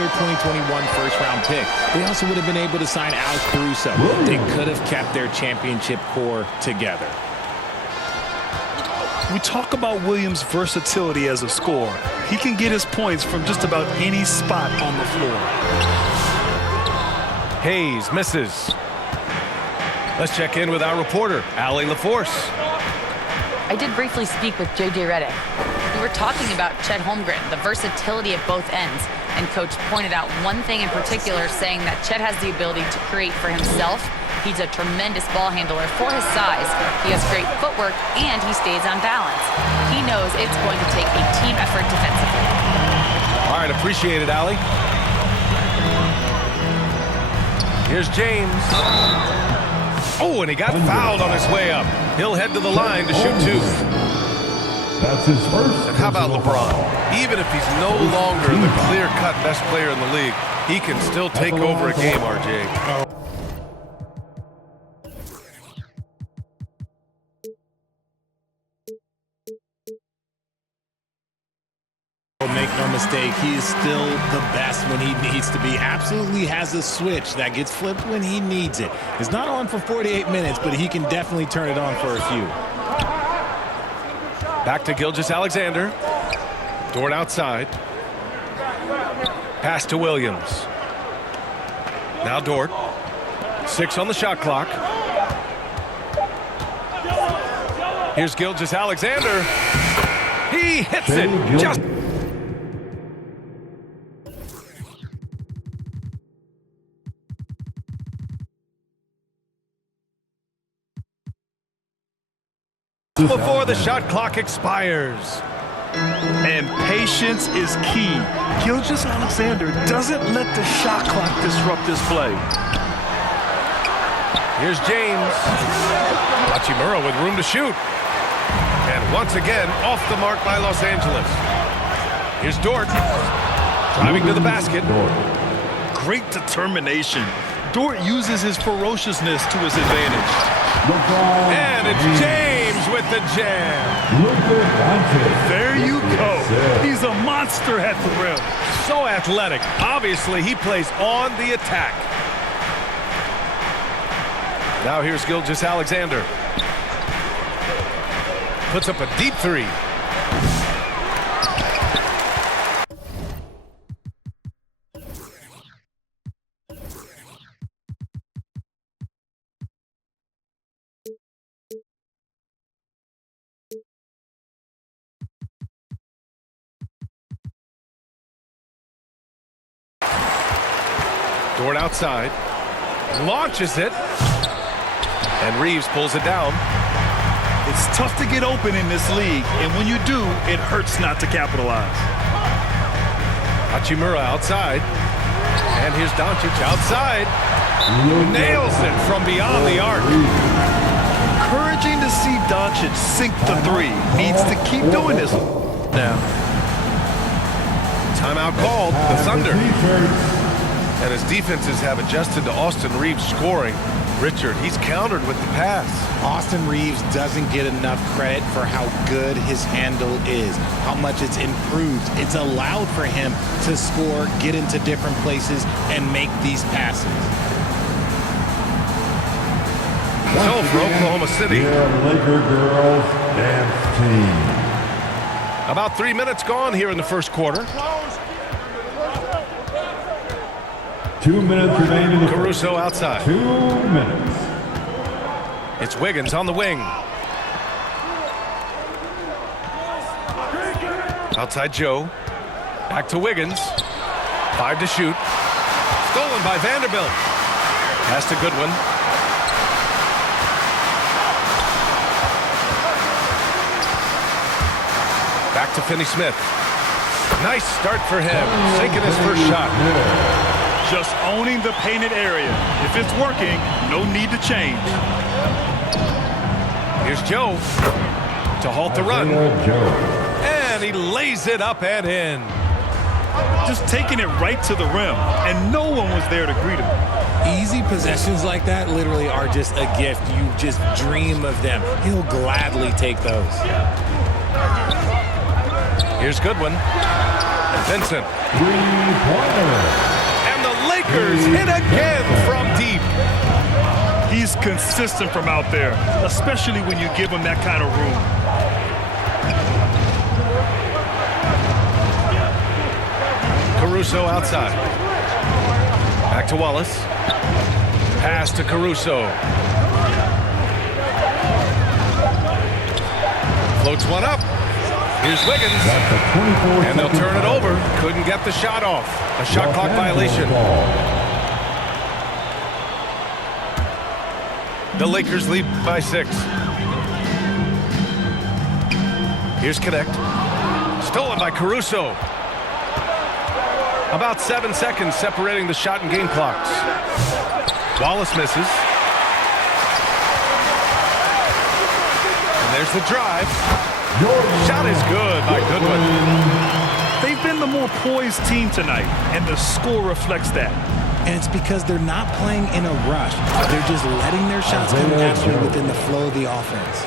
their 2021 first-round pick. They also would have been able to sign Alex Caruso. They could have kept their championship core together. We talk about Williams' versatility as a scorer. He can get his points from just about any spot on the floor. Hayes misses. Let's check in with our reporter, Allie LaForce. I did briefly speak with J.J. Redick. We were talking about Chet Holmgren, the versatility at both ends, and Coach pointed out one thing in particular, saying that Chet has the ability to create for himself. He's a tremendous ball handler for his size. He has great footwork, and he stays on balance. He knows it's going to take a team effort defensively. All right, appreciate it, Allie. Here's James. Oh, and he got fouled on his way up. He'll head to the line to shoot two. That's his first. And how about LeBron? Even if he's no longer the clear-cut best player in the league, he can still take over a game, RJ. Make no mistake, he is still the best when he needs to be. Absolutely has a switch that gets flipped when he needs it. It's not on for 48 minutes, but he can definitely turn it on for a few. Back to Gilgeous-Alexander. Dort outside. Pass to Williams. Now Dort. 6 on the shot clock. Here's Gilgeous-Alexander. He hits it. Just before the shot clock expires. And patience is key. Gilgeous-Alexander doesn't let the shot clock disrupt his play. Here's James. Hachimura with room to shoot. And once again, off the mark by Los Angeles. Here's Dort. Driving to the basket. Great determination. Dort uses his ferociousness to his advantage. And it's James with the jam. There you go. He's a monster at the rim. So athletic. Obviously, he plays on the attack. Now here's Gilgeous-Alexander. Puts up a deep three. Dort outside, launches it, and Reeves pulls it down. It's tough to get open in this league, and when you do, it hurts not to capitalize. Hachimura outside, and here's Doncic outside. Nails it from beyond the arc. Encouraging to see Doncic sink the three. Needs to keep doing this now. Timeout called, the Thunder. And his defenses have adjusted to Austin Reeves scoring. Richard, he's countered with the pass. Austin Reeves doesn't get enough credit for how good his handle is, how much it's improved. It's allowed for him to score, get into different places, and make these passes. So for Oklahoma City. Laker girls dance team. About 3 minutes gone here in the first quarter. 2 minutes remaining. Caruso outside. 2 minutes. It's Wiggins on the wing. Outside Joe. Back to Wiggins. 5 to shoot. Stolen by Vanderbilt. Pass to Goodwin. Back to Finney-Smith. Nice start for him. Taking his first shot. Just owning the painted area. If it's working, no need to change. Here's Joe to halt the run. And he lays it up and in. Just taking it right to the rim, and no one was there to greet him. Easy possessions like that literally are just a gift. You just dream of them. He'll gladly take those. Here's Goodwin. Vincent. Three-pointer. Lakers hit again from deep. He's consistent from out there, especially when you give him that kind of room. Caruso outside. Back to Wallace. Pass to Caruso. Floats one up. Here's Wiggins. And they'll turn it over. Couldn't get the shot off. A shot clock violation. The Lakers lead by 6. Here's Connect. Stolen by Caruso. About 7 seconds separating the shot and game clocks. Wallace misses. And there's the drive. Shot is good by Goodwin. They've been the more poised team tonight, and the score reflects that. And it's because they're not playing in a rush. They're just letting their shots come naturally within the flow of the offense.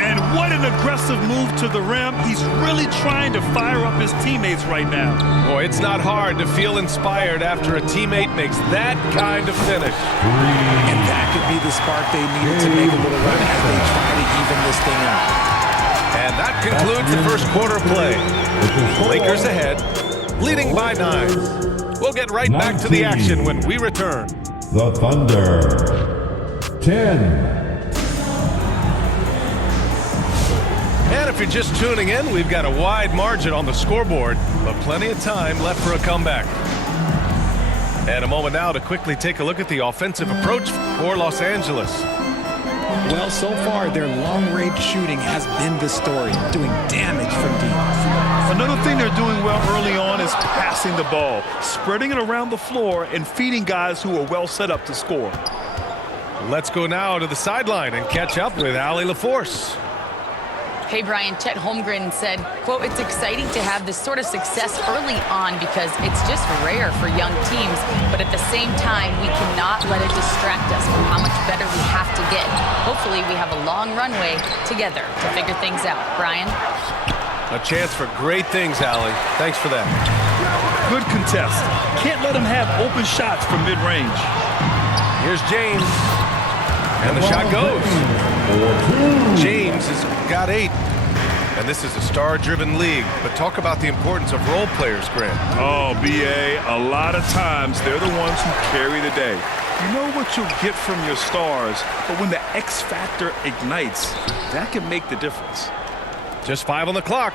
And what an aggressive move to the rim. He's really trying to fire up his teammates right now. Boy, it's not hard to feel inspired after a teammate makes that kind of finish. And that could be the spark they needed to make a little run as they try to even this thing out. And that concludes the first quarter play. Lakers ahead, leading by 9. We'll get right back to the action when we return. The Thunder. 10. And if you're just tuning in, we've got a wide margin on the scoreboard, but plenty of time left for a comeback. And a moment now to quickly take a look at the offensive approach for Los Angeles. Well, so far, their long-range shooting has been the story, doing damage from deep. Another thing they're doing well early on is passing the ball, spreading it around the floor and feeding guys who are well set up to score. Let's go now to the sideline and catch up with Allie LaForce. Hey, Brian, Chet Holmgren said, quote, "It's exciting to have this sort of success early on because it's just rare for young teams, but at the same time, we cannot let it distract us from how much better we have to get. Hopefully, we have a long runway together to figure things out." Brian? A chance for great things, Allie. Thanks for that. Good contest. Can't let him have open shots from mid-range. Here's James. And the shot goes. James has got 8. And this is a star-driven league. But talk about the importance of role players, Grant. Oh, B.A., a lot of times they're the ones who carry the day. You know what you'll get from your stars, but when the X factor ignites, that can make the difference. Just 5 on the clock.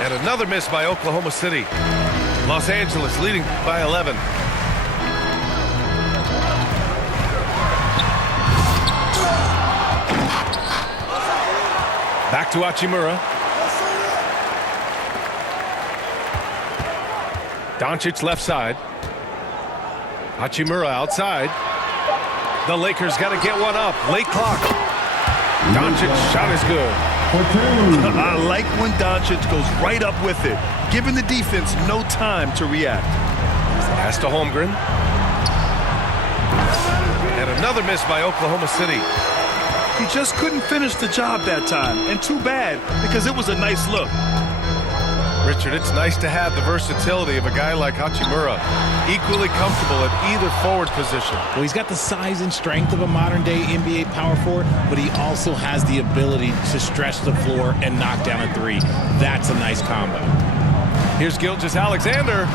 And another miss by Oklahoma City. Los Angeles leading by 11. Back to Hachimura. Doncic left side. Hachimura outside. The Lakers got to get one up. Late clock. Doncic shot is good. I like when Doncic goes right up with it, giving the defense no time to react. Pass to Holmgren. And another miss by Oklahoma City. He just couldn't finish the job that time, and too bad, because it was a nice look. Richard, it's nice to have the versatility of a guy like Hachimura, equally comfortable at either forward position. Well, he's got the size and strength of a modern-day NBA power forward, but he also has the ability to stretch the floor and knock down a 3. That's a nice combo. Here's Gilgeous-Alexander.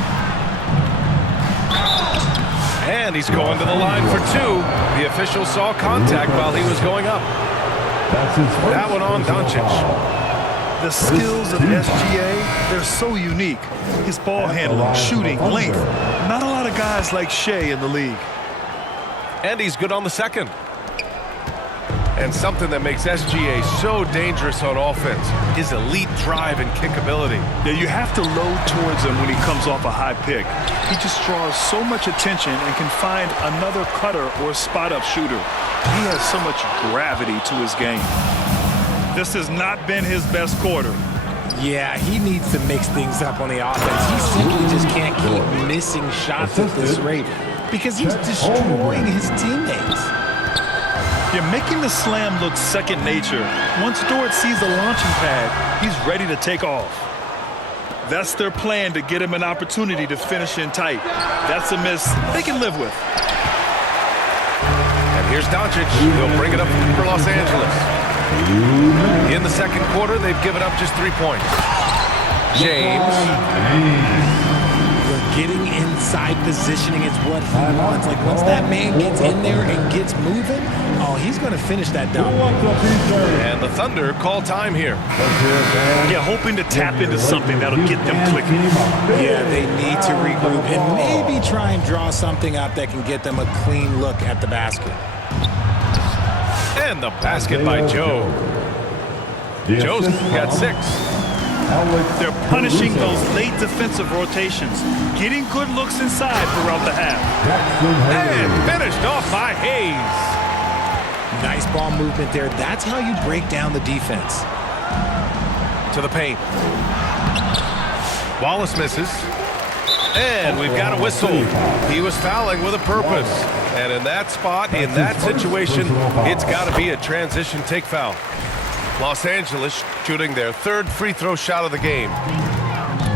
And he's going to the line for 2. The official saw contact while he was going up. That one on Doncic. The skills of SGA, they're so unique. His ball handling, shooting, length. Not a lot of guys like Shea in the league. And he's good on the second. And something that makes SGA so dangerous on offense, his elite drive and kick ability. Yeah, you have to load towards him when he comes off a high pick. He just draws so much attention and can find another cutter or spot-up shooter. He has so much gravity to his game. This has not been his best quarter. Yeah, he needs to mix things up on the offense. He simply just can't keep missing shots at this rate because he's destroying his teammates. You're making the slam look second nature. Once Dort sees the launching pad, he's ready to take off. That's their plan to get him an opportunity to finish in tight. That's a miss they can live with. And here's Doncic. He'll bring it up for Los Angeles. In the second quarter, they've given up just 3 points. James. Getting inside positioning is what he wants. Like, once that man gets in there and gets moving, oh, he's going to finish that down. And the Thunder call time here. Yeah, hoping to tap into something that'll get them clicking. Yeah, they need to regroup and maybe try and draw something up that can get them a clean look at the basket. And the basket by Joe. Joe's got 6. They're punishing those late defensive rotations, getting good looks inside throughout the half. And finished off by Hayes. Nice ball movement there. That's how you break down the defense. To the paint. Wallace misses. And we've got a whistle. He was fouling with a purpose. And in that spot, in that situation, it's got to be a transition take foul. Los Angeles shooting their 3rd free throw shot of the game.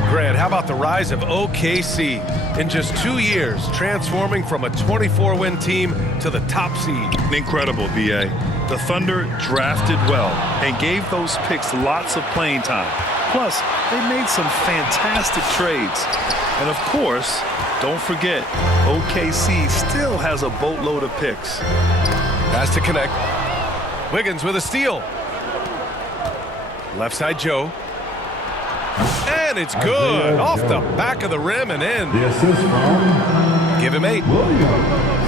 Grant, how about the rise of OKC? In just 2 years, transforming from a 24-win team to the top seed. Incredible, B.A. The Thunder drafted well and gave those picks lots of playing time. Plus, they made some fantastic trades. And of course, don't forget, OKC still has a boatload of picks. Pass to connect. Wiggins with a steal. Left side, Joe. And it's good. Off the back of the rim and in. The assist from Give him 8.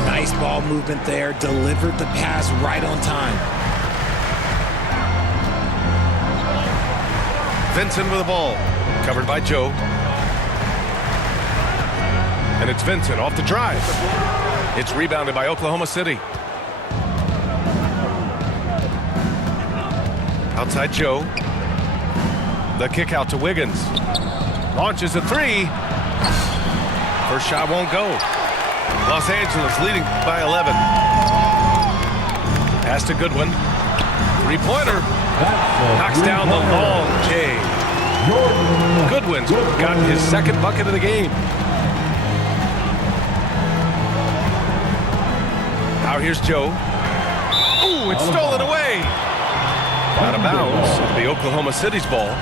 Nice ball movement there. Delivered the pass right on time. Vincent with the ball. Covered by Joe. And it's Vincent off the drive. It's rebounded by Oklahoma City. Outside Joe. The kick out to Wiggins. Launches a 3. First shot won't go. Los Angeles leading by 11. Pass to Goodwin. 3-pointer. Knocks down the long J. Goodwin's got his 2nd bucket of the game. Now here's Joe. Ooh, it's stolen away. Out of bounds. It'll be Oklahoma City's ball.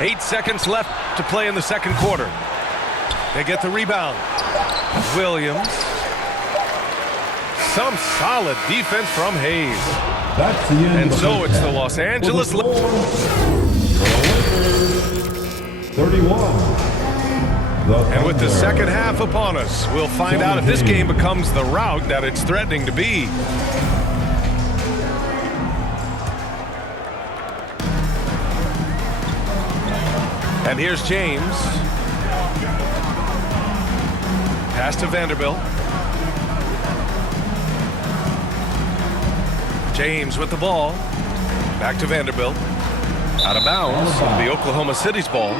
Eight seconds left to play in the second quarter. They get the rebound. Williams. Some solid defense from Hayes. That's the end. And so it's the Los Angeles. 31. And with the second half upon us, we'll find out if this game becomes the rout that it's threatening to be. And here's James. Pass to Vanderbilt. James with the ball. Back to Vanderbilt. Out of bounds. The Oklahoma City's ball.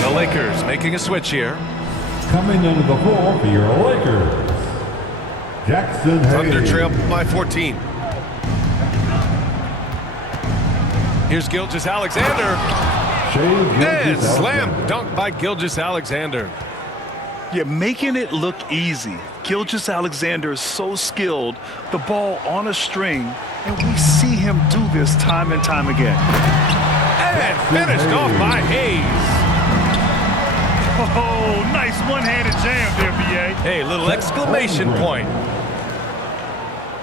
The Lakers making a switch here. Coming into the floor for your Lakers, Jackson Hayes. Thunder trail by 14. Here's Gilgeous-Alexander. And slam dunk by Gilgeous-Alexander. You're making it look easy. Gilgeous-Alexander is so skilled, the ball on a string, and we see him do this time and time again. And finished off by Hayes. Oh, nice one-handed jam there, B.A. Hey, little exclamation point.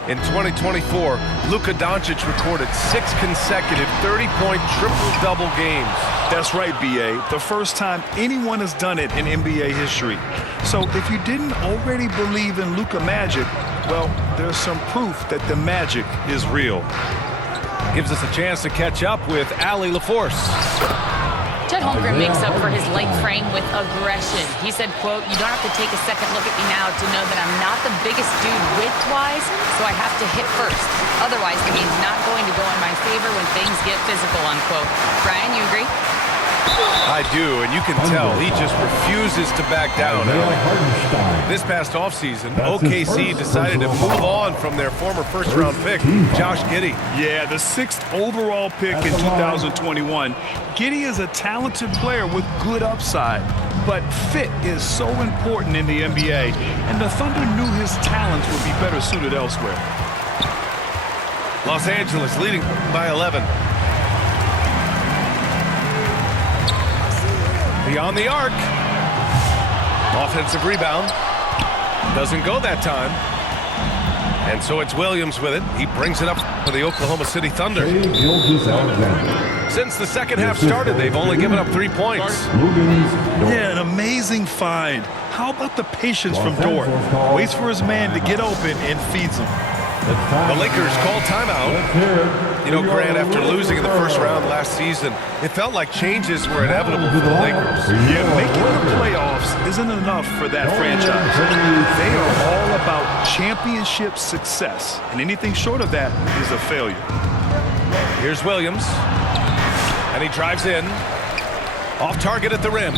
In 2024, Luka Doncic recorded 6 consecutive 30-point triple-double games. That's right, B.A. The first time anyone has done it in NBA history. So if you didn't already believe in Luka Magic, well, there's some proof that the magic is real. Gives us a chance to catch up with Allie LaForce. Chet Holmgren makes up for his light frame with aggression. He said, quote, "You don't have to take a second look at me now to know that I'm not the biggest dude width-wise, so I have to hit first. Otherwise, the game's not going to go in my favor when things get physical, unquote. Brian, you agree? I do, and you can tell he just refuses to back down. Hartenstein. This past offseason, That's his OKC first decided to personal move foul. on from their former first-round pick, Josh Giddey. Yeah, the 6th overall pick in That's a line. 2021. Giddey is a talented player with good upside, but fit is so important in the NBA, and the Thunder knew his talents would be better suited elsewhere. Los Angeles leading by 11. Beyond the arc. Offensive rebound. Doesn't go that time. And so it's Williams with it. He brings it up for the Oklahoma City Thunder. Shai Gilgeous-Alexander. Since the second half started, they've only given up 3 points. Rubens Dort. Yeah, an amazing find. How about the patience from Dort? Waits for his man to get open and feeds him. The Lakers call timeout. Let's hear it. You know, Grant, after losing in the first round last season, it felt like changes were inevitable for the Lakers. Yeah, making the playoffs isn't enough for that franchise. They are all about championship success, and anything short of that is a failure. Here's Williams. And he drives in. Off target at the rim.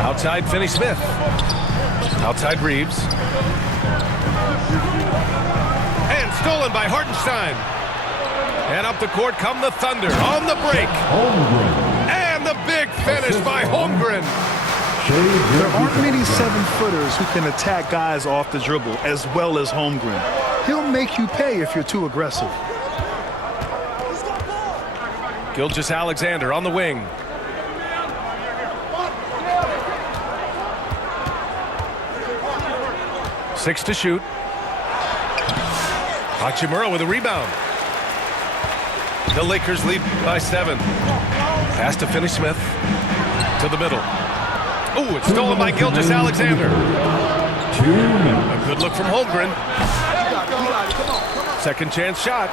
Outside Finney-Smith. Outside Reeves. And stolen by Hartenstein. And up the court come the Thunder on the break. Holmgren. And the big finish by Holmgren. There aren't many 7-footers who can attack guys off the dribble as well as Holmgren. He'll make you pay if you're too aggressive. Gilgeous-Alexander on the wing. Six to shoot. Hachimura with a rebound. The Lakers lead by 7. Pass to Finney-Smith. To the middle. Oh, it's stolen by Gilgeous-Alexander. 2 minutes. A good look from Holmgren. Second chance shot.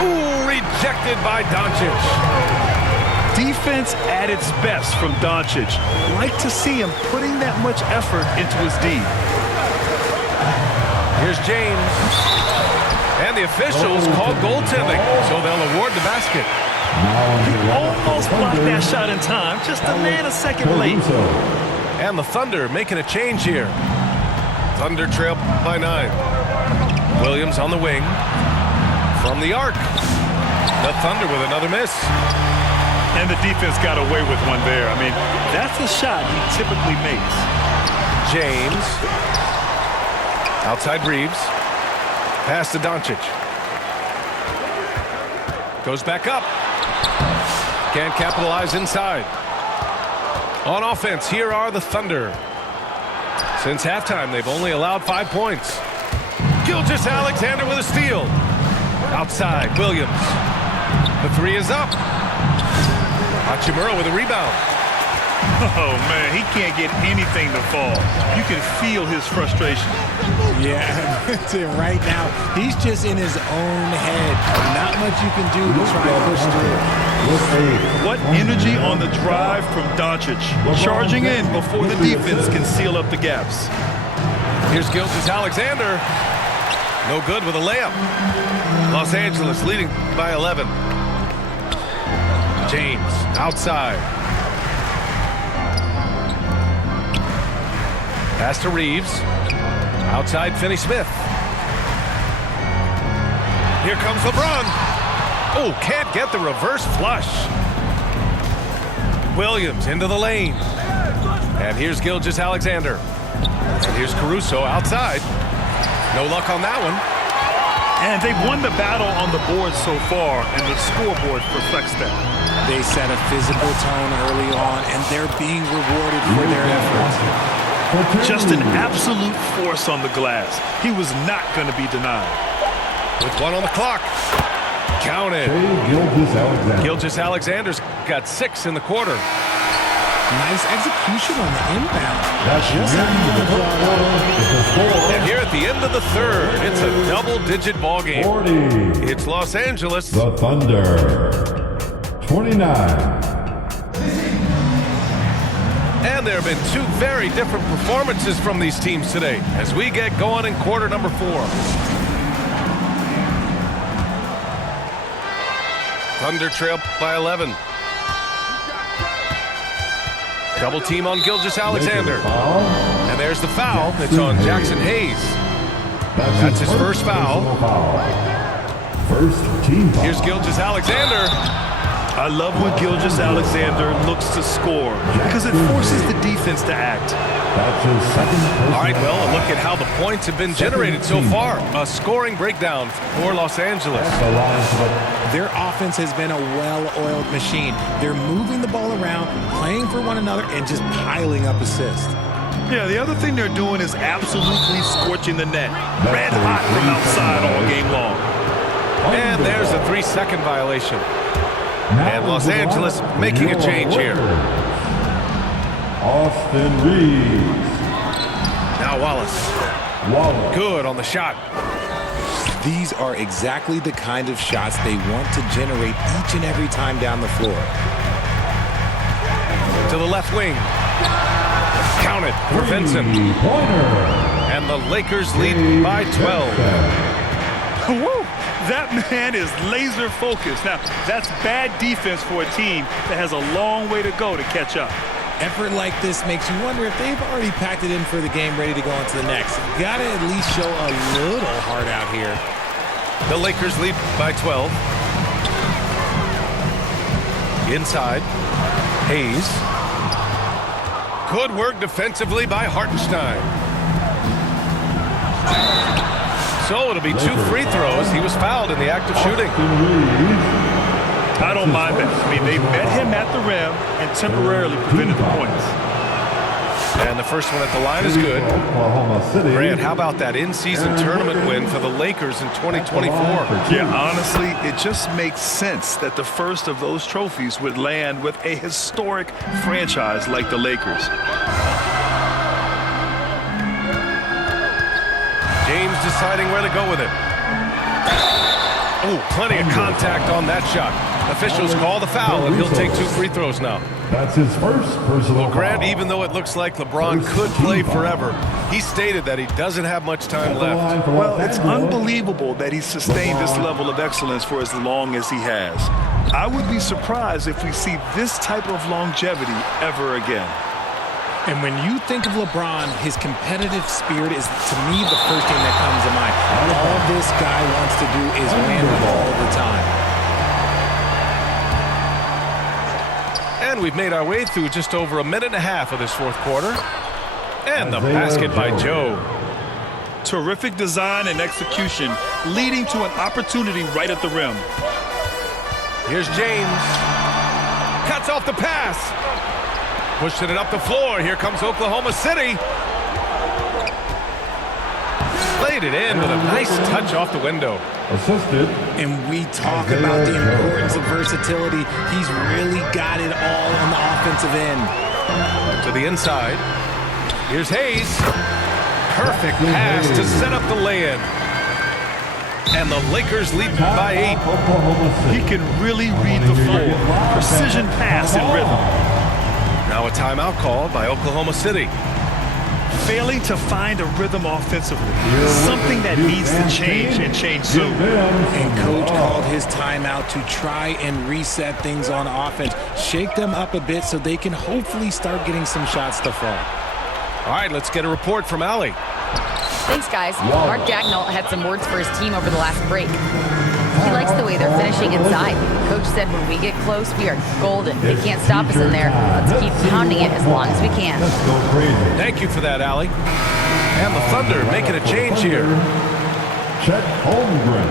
Ooh, rejected by Doncic. Defense at its best from Doncic. Like to see him putting that much effort into his D. Here's James. And the officials call goaltending, so they'll award the basket. Almost blocked that shot in time. Just a nanosecond late. And the Thunder making a change here. Thunder trail by 9. Williams on the wing. From the arc. The Thunder with another miss. And the defense got away with one there. I mean, that's a shot he typically makes. James. Outside Reeves. Pass to Doncic. Goes back up. Can't capitalize inside. On offense, here are the Thunder. Since halftime, they've only allowed 5 points. Gilgeous-Alexander with a steal. Outside, Williams. The 3 is up. Hachimura with a rebound. Oh, man, he can't get anything to fall. You can feel his frustration. Yeah, right now, he's just in his own head. Not much you can do to try and push through. What energy on the drive from Doncic. Charging in before the defense can seal up the gaps. Here's Gilgeous-Alexander. No good with a layup. Los Angeles leading by 11. James outside. Pass to Reeves. Outside Finney-Smith. Here comes LeBron. Oh, can't get the reverse flush. Williams into the lane. And here's Gilgeous-Alexander. And here's Caruso outside. No luck on that one. And they've won the battle on the board so far, and the scoreboard reflects that. They set a physical tone early on, and they're being rewarded for their efforts. Just an absolute force on the glass. He was not going to be denied. With 1 on the clock. Counted. Gilgeous-Alexander's got 6 in the quarter. Nice execution on the inbound. And here at the end of the third, it's a double-digit ball game. 40. It's Los Angeles. The Thunder. 29. And there have been two very different performances from these teams today as we get going in quarter number 4. Thunder trail by 11. Double team on Gilgeous-Alexander. And there's the foul. It's on Jackson Hayes. That's his first foul. First team foul. Here's Gilgeous-Alexander. I love when Gilgeous-Alexander looks to score because it forces the defense to act. That's his second personal All right, well, a foul. look at how the points have been generated so far. A scoring breakdown for Los Angeles. The line for the Their offense has been a well-oiled machine. They're moving the ball around, playing for one another, and just piling up assists. Yeah, the other thing they're doing is absolutely scorching the net. Red hot from outside all game long. And there's a 3-second violation. And Los Angeles making a change here. Austin Reeves. Now Wallace. Good on the shot. These are exactly the kind of shots they want to generate each and every time down the floor. To the left wing. Counted for Vincent. Pointer. And the Lakers lead by 12. Woo! That man is laser focused. Now, that's bad defense for a team that has a long way to go to catch up. Effort like this makes you wonder if they've already packed it in for the game, ready to go on to the next. You gotta at least show a little heart out here. The Lakers lead by 12. Inside. Hayes. Good work defensively by Hartenstein. So it'll be 2 free throws. He was fouled in the act of shooting. I don't mind that. I mean, they met him at the rim and temporarily prevented the points. And the first one at the line is good. Oklahoma City. Grant, how about that in-season tournament win for the Lakers in 2024? Yeah, honestly, it just makes sense that the first of those trophies would land with a historic franchise like the Lakers. James deciding where to go with it. Oh, plenty of contact on that shot. Officials call the foul, and he'll take 2 free throws now. That's his first personal Well, Grant, foul. even though it looks like LeBron could play forever, he stated that he doesn't have much time At the line left. for Well, Los it's Angeles. unbelievable that he's sustained this level of excellence for as long as he has. I would be surprised if we see this type of longevity ever again. And when you think of LeBron, his competitive spirit is, to me, the first thing that comes to mind. All this guy wants to do is win all the time. And we've made our way through just over a minute and a half of this fourth quarter. And the basket by Joe. Terrific design and execution, leading to an opportunity right at the rim. Here's James. Cuts off the pass. Pushing it up the floor. Here comes Oklahoma City. Laid it in with a nice touch off the window. Assisted. And we talk about the importance of versatility. He's really got it all on the offensive end. To the inside. Here's Hayes. Perfect pass to set up the lay-in. And the Lakers lead by 8. Oklahoma He City. can really read the floor. Precision pass and rhythm. Now a timeout called by Oklahoma City. Failing to find a rhythm offensively. Something that needs to change and change soon. And Coach called his timeout to try and reset things on offense. Shake them up a bit so they can hopefully start getting some shots to fall. All right, let's get a report from Allie. Thanks, guys. Mark Dagnall had some words for his team over the last break. He likes the way they're finishing inside. Coach said when we get close, we are golden. They can't stop us in there. Let's keep pounding it as long as we can. Let's go crazy. Thank you for that, Allie. And the Thunder making a change here. Chet Holmgren.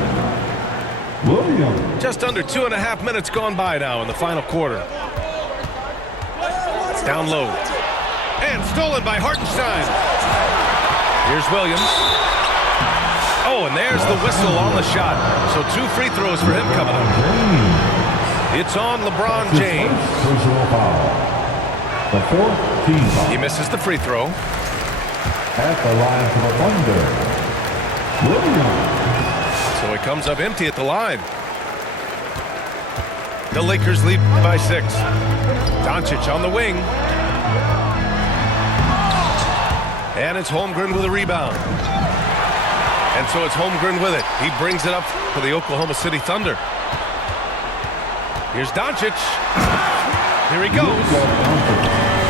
Williams. Just under 2.5 minutes gone by now in the final quarter. Down low. And stolen by Hartenstein. Here's Williams. Oh, and there's the whistle on the shot. So 2 free throws for him coming up. It's on LeBron James. Personal foul. The fourth team foul. He misses the free throw. At the line for the Thunder. Williams. So he comes up empty at the line. The Lakers lead by 6. Doncic on the wing. And it's Holmgren with a rebound. And so it's Holmgren with it. He brings it up for the Oklahoma City Thunder. Here's Doncic. Here he goes.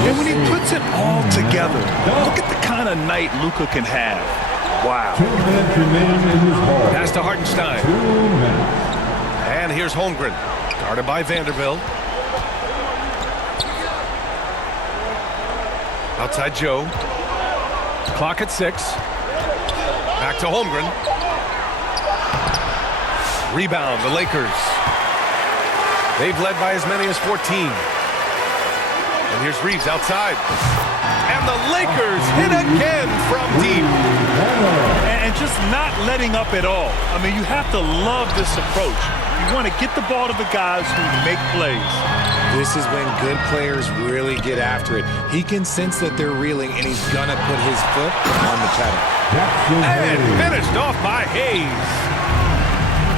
And when he puts it all together, look at the kind of night Luka can have. Wow. 2 minutes remaining in this ball. Pass to Hartenstein. 2 minutes. And here's Holmgren. Guarded by Vanderbilt. Outside Joe. Clock at 6. Back to Holmgren. Rebound, the Lakers. They've led by as many as 14. And here's Reeves outside. And the Lakers hit again from deep. And just not letting up at all. I mean, you have to love this approach. You want to get the ball to the guys who make plays. This is when good players really get after it. He can sense that they're reeling, and he's gonna put his foot on the pedal. And finished off by Hayes.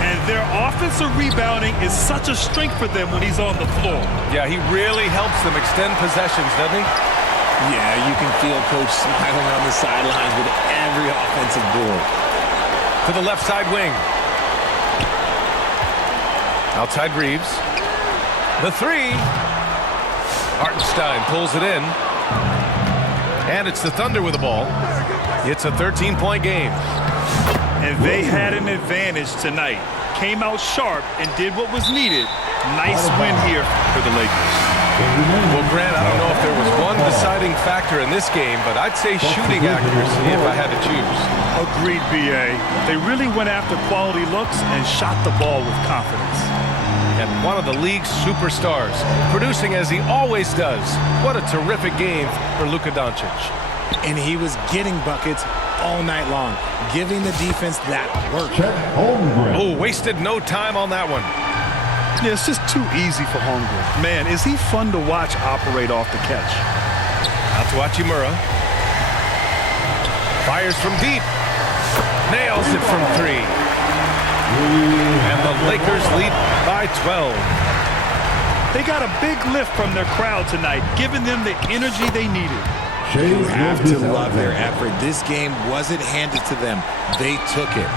And their offensive rebounding is such a strength for them when he's on the floor. Yeah, he really helps them extend possessions, doesn't he? Yeah, you can feel Coach smiling on the sidelines with every offensive board. To the left side wing. Outside Reeves. The three. Hartenstein pulls it in. And it's the Thunder with the ball. It's a 13-point game. And they had an advantage tonight. Came out sharp and did what was needed. Nice win here for the Lakers. Well, Grant, I don't know if there was one deciding factor in this game, but I'd say shooting accuracy if I had to choose. Agreed, B.A. They really went after quality looks and shot the ball with confidence. And one of the league's superstars, producing as he always does. What a terrific game for Luka Doncic. And he was getting buckets all night long, giving the defense that work. Chet Holmgren. Oh, wasted no time on that one. Yeah, it's just too easy for Holmgren. Man, is he fun to watch operate off the catch. Out to Hachimura. Fires from deep. Nails it from 3. And the Lakers lead by 12. They got a big lift from their crowd tonight, giving them the energy they needed. You have to love their effort. This game wasn't handed to them. They took it.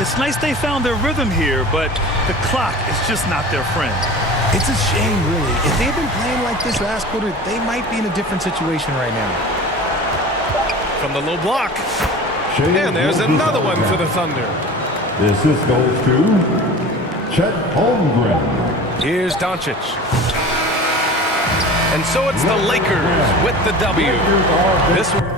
It's nice they found their rhythm here, but the clock is just not their friend. It's a shame, really. If they had been playing like this last quarter, they might be in a different situation right now. From the low block. And there's another one for the Thunder. The assist goes to Chet Holmgren. Here's Doncic. And so it's the Lakers with the W. This one.